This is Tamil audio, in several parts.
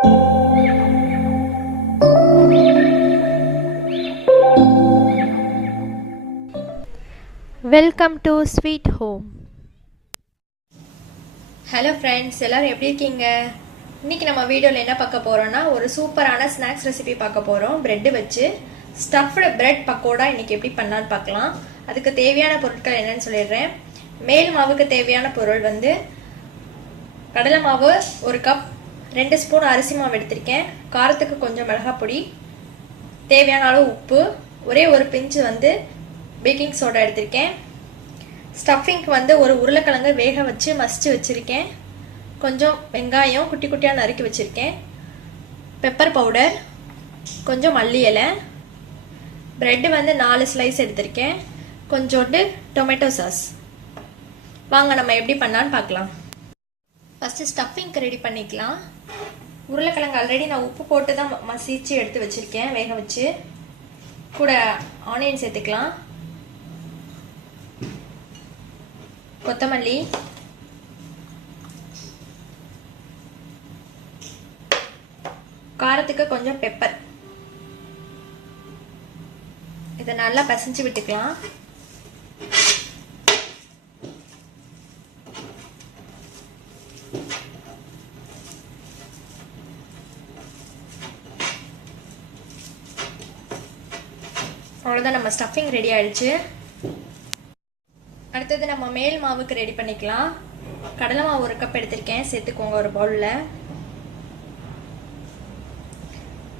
Welcome to sweet home. Hello friends, எல்லோரும் எப்படி இருக்கீங்க? இன்றைக்கி நம்ம வீடியோவில் என்ன பார்க்க போகிறோன்னா, ஒரு சூப்பரான ஸ்நாக்ஸ் ரெசிபி பார்க்க போகிறோம். ப்ரெட்டு வச்சு ஸ்டஃப்டு பிரெட் பக்கோடா இன்றைக்கி எப்படி பண்ணலான்னு பார்க்கலாம். அதுக்கு தேவையான பொருட்கள் என்னென்னு சொல்லிடுறேன். மேல் மாவுக்கு தேவையான பொருள் வந்து கடலை மாவு 1 கப், 2 ஸ்பூன் அரிசி மாவு எடுத்திருக்கேன், காரத்துக்கு கொஞ்சம் மிளகாய் பொடி, தேவையான அளவு உப்பு, ஒரே ஒரு பிஞ்சு வந்து பேக்கிங் சோடா எடுத்திருக்கேன். ஸ்டஃபிங்க்கு வந்து ஒரு உருளைக்கிழங்கு வேக வச்சு மசிச்சு வச்சுருக்கேன். கொஞ்சம் வெங்காயம் குட்டி குட்டியாக நறுக்கி வச்சுருக்கேன். பெப்பர் பவுடர், கொஞ்சம் மல்லி இலை, ப்ரெட்டு வந்து 4 ஸ்லைஸ் எடுத்திருக்கேன், கொஞ்சோண்டு டொமேட்டோ சாஸ். வாங்க நம்ம எப்படி பண்ணலான்னு பார்க்கலாம். ஃபஸ்ட்டு ஸ்டஃபிங்க்கு ரெடி பண்ணிக்கலாம். உருளைக்கிழங்கு ஆல்ரெடி நான் உப்பு போட்டு தான் மசிச்சு எடுத்து வச்சுருக்கேன் வேக வச்சு. கூட ஆனியன் சேர்த்துக்கலாம், கொத்தமல்லி, காரத்துக்கு கொஞ்சம் பெப்பர். இதை நல்லா பிசைஞ்சு விட்டுக்கலாம். அவ்வளோதான், நம்ம ஸ்டஃபிங் ரெடி ஆயிடுச்சு. அடுத்தது நம்ம மேல் மாவுக்கு ரெடி பண்ணிக்கலாம். கடலை மாவு 1 கப் எடுத்திருக்கேன், சேர்த்துக்கோங்க ஒரு பவுலில்.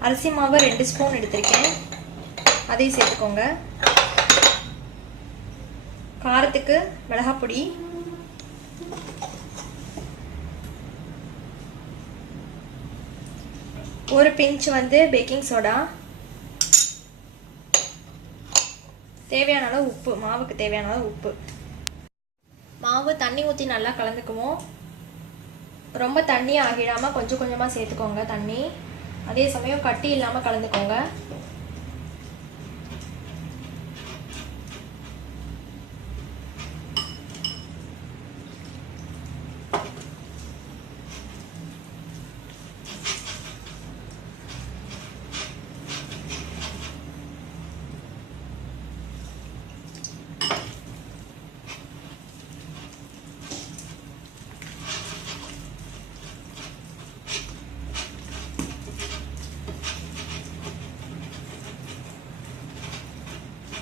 அரிசி மாவு 2 ஸ்பூன் எடுத்திருக்கேன், அதையும் சேர்த்துக்கோங்க. காரத்துக்கு மிளகாய் பொடி, ஒரு பிஞ்ச் வந்து பேக்கிங் சோடா, தேவையான அளவு உப்பு, மாவுக்கு தேவையான அளவு உப்பு. மாவு தண்ணி ஊற்றி நல்லா கலந்துக்குவோம். ரொம்ப தண்ணி ஆகிடாமல் கொஞ்சம் கொஞ்சமாக சேர்த்துக்கோங்க தண்ணி. அதே சமயம் கட்டி இல்லாமல் கலந்துக்கோங்க.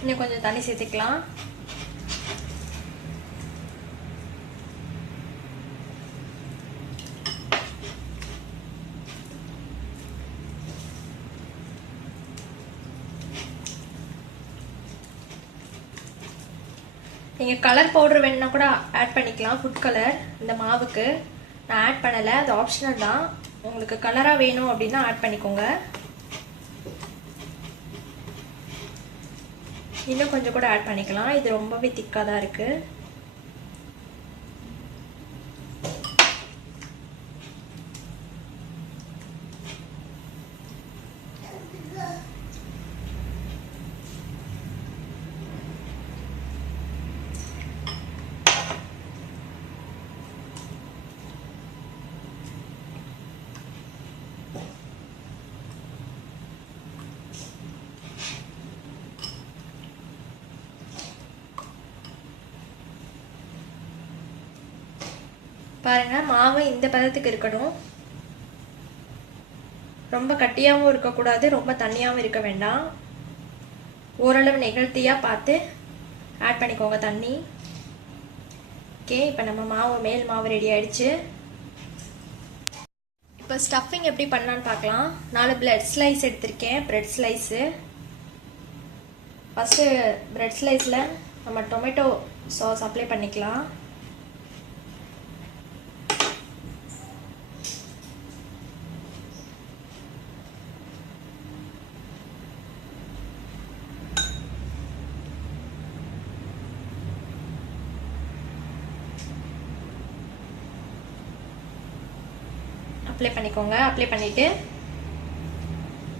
இன்னும் கொஞ்சம் தண்ணி சேர்த்துக்கலாம். நீங்கள் கலர் பவுடர் வேணுன்னா கூட ஆட் பண்ணிக்கலாம், ஃபுட் கலர். இந்த மாவுக்கு நான் ஆட் பண்ணலை, அது ஆப்ஷனல் தான். உங்களுக்கு கலராக வேணும் அப்படின்னா ஆட் பண்ணிக்கோங்க. இன்னும் கொஞ்சம் கூட ஆட் பண்ணிக்கலாம், இது ரொம்பவே திக்காக தான் இருக்குது. பாருங்க, மாவு இந்த பதத்துக்கு இருக்கணும். ரொம்ப கட்டியாகவும் இருக்கக்கூடாது, ரொம்ப தண்ணியாகவும் இருக்க வேண்டாம். ஓரளவு நெகழ்த்தியாக பார்த்து ஆட் பண்ணிக்கோங்க தண்ணி. ஓகே, இப்போ நம்ம மாவு மேல் மாவு ரெடி ஆயிடுச்சு. இப்போ ஸ்டஃபிங் எப்படி பண்ணலான்னு பார்க்கலாம். 4 பிரெட் ஸ்லைஸ் எடுத்திருக்கேன், பிரெட் ஸ்லைஸு. ஃபஸ்ட்டு பிரெட் ஸ்லைஸில் நம்ம டொமேட்டோ சாஸ் அப்ளை பண்ணிக்கலாம். அப்ளை பண்ணிக்கோங்க. அப்ளை பண்ணிவிட்டு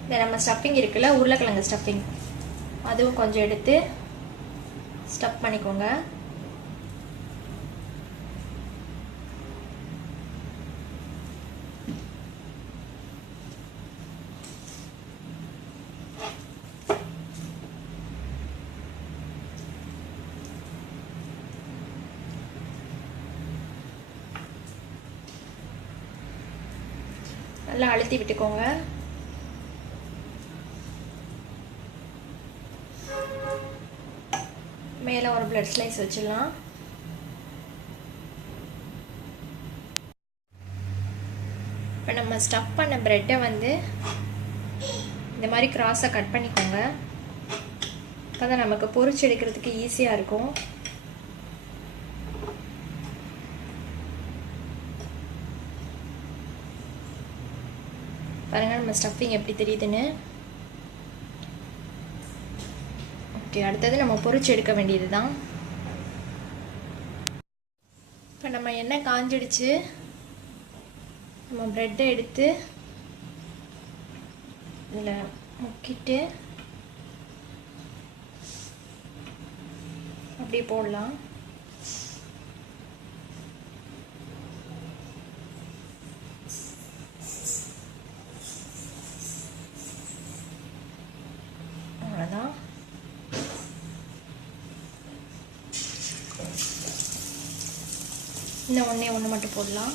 இந்த நம்ம ஸ்டஃபிங் இருக்குல்ல, உருளைக்கிழங்கு ஸ்டஃபிங், அதுவும் கொஞ்சம் எடுத்து ஸ்டஃப் பண்ணிக்கோங்க. நல்லா அழுத்தி விட்டுக்கோங்க. மேலே ஒரு பிரெட் ஸ்லைஸ் வச்சிடலாம். இப்போ நம்ம ஸ்டஃப் பண்ண ப்ரெட்டை வந்து இந்த மாதிரி கிராஸாக கட் பண்ணிக்கோங்க. அப்போ தான் நமக்கு பொரிச்சு எடுக்கிறதுக்கு ஈஸியாக இருக்கும். பாருங்கள் நம்ம ஸ்டஃபிங் எப்படி தெரியுதுன்னு. ஓகே, அடுத்தது நம்ம பொரிச்சு எடுக்க வேண்டியது தான். இப்போ நம்ம எண்ணெய் காஞ்சிடுச்சு. நம்ம ப்ரெட்டை எடுத்து இதில் முக்கிட்டு அப்படி போடலாம். அவ்வளோதான். இன்னும் ஒன்று மட்டும் போடலாம்.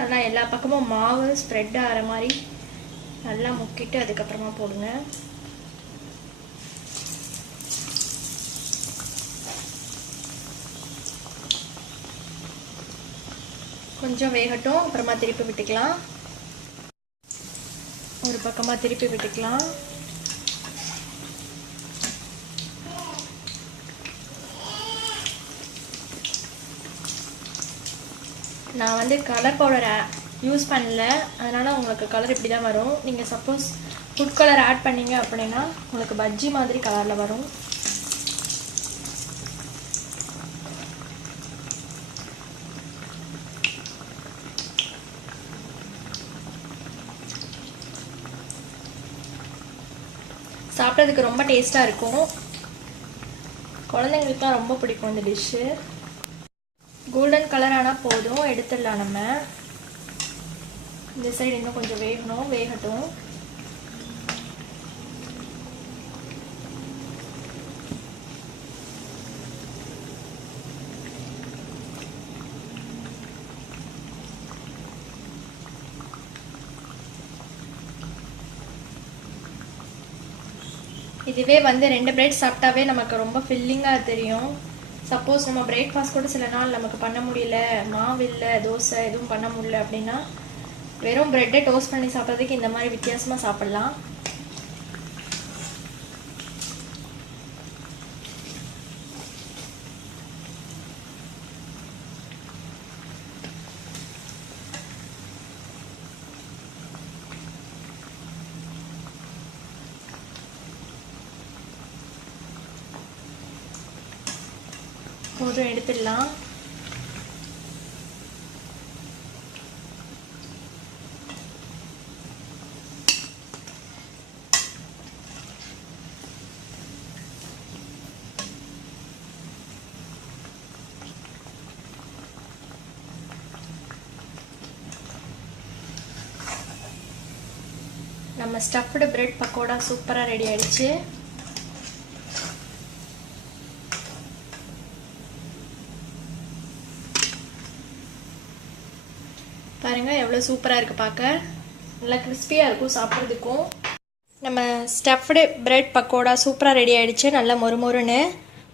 நல்லா எல்லா பக்கமும் மாவு ஸ்ப்ரெட் ஆகிற மாதிரி நல்லா முக்கிட்டு அதுக்கப்புறமா போடுங்க. கொஞ்சம் வேகட்டும், அப்புறமா திருப்பி விட்டுக்கலாம். ஒரு பக்கமாக திருப்பி விட்டுக்கலாம். நான் வந்து கலர் பவுடர் யூஸ் பண்ணல, அதனால் உங்களுக்கு கலர் இப்படி தான் வரும். நீங்கள் சப்போஸ் ஃபுட் கலர் ஆட் பண்ணிங்க அப்படின்னா உங்களுக்கு பஜ்ஜி மாதிரி கலரில் வரும். சாப்பிட்றதுக்கு ரொம்ப டேஸ்ட்டாக இருக்கும். குழந்தைங்களுக்குலாம் ரொம்ப பிடிக்கும் இந்த டிஷ்ஷு. கோல்டன் கலர் ஆனால் போதும், எடுத்துடலாம். நம்ம இந்த சைடு இன்னும் கொஞ்சம் வேகட்டும். இதுவே வந்து 2 பிரெட் சாப்பிட்டாவே நமக்கு ரொம்ப ஃபில்லிங்காக தெரியும். சப்போஸ் நம்ம பிரேக்ஃபாஸ்ட் கூட சில நாள் நமக்கு பண்ண முடியல, மாவு இல்லை, தோசை எதுவும் பண்ண முடியல அப்படின்னா வெறும் ப்ரெட்டை டோஸ்ட் பண்ணி சாப்பிட்றதுக்கு இந்த மாதிரி வித்தியாசமாக சாப்பிட்லாம். போதும், எடுத்துடலாம். நம்ம ஸ்டஃப்டு பிரெட் பக்கோடா சூப்பராக ரெடி ஆயிடுச்சு. பாருங்க எவ்வளோ சூப்பராக இருக்குது, பார்க்க நல்லா கிறிஸ்பியாக இருக்கும் சாப்பிட்றதுக்கும். நம்ம ஸ்டஃப்டு பிரெட் பக்கோடா சூப்பராக ரெடி ஆகிடுச்சு. நல்லா மொறுமொறுன்னு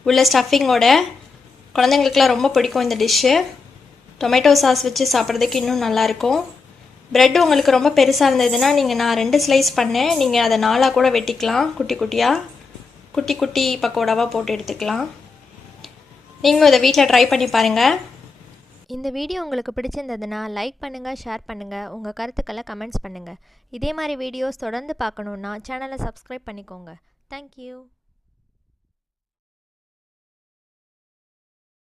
உள்ள ஸ்டஃபிங்கோட. குழந்தைங்களுக்குலாம் ரொம்ப பிடிக்கும் இந்த டிஷ்ஷு. டொமேட்டோ சாஸ் வச்சு சாப்பிட்றதுக்கு இன்னும் நல்லாயிருக்கும். ப்ரெட் உங்களுக்கு ரொம்ப பெருசாக இருந்ததுன்னா நான் 2 ஸ்லைஸ் பண்ணேன், நீங்கள் அதை 4ஆக கூட வெட்டிக்கலாம். குட்டி குட்டி பக்கோடாவாக போட்டு எடுத்துக்கலாம். நீங்களும் இதை வீட்டில் ட்ரை பண்ணி பாருங்கள். இந்த வீடியோ உங்களுக்கு பிடிச்சிருந்ததுன்னா லைக் பண்ணுங்கள், ஷேர் பண்ணுங்கள், உங்கள் கருத்துக்களை கமெண்ட்ஸ் பண்ணுங்கள். இதே மாதிரி வீடியோஸ் தொடர்ந்து பார்க்கணுன்னா சேனலை சப்ஸ்கிரைப் பண்ணிக்கோங்க. தேங்க்யூ.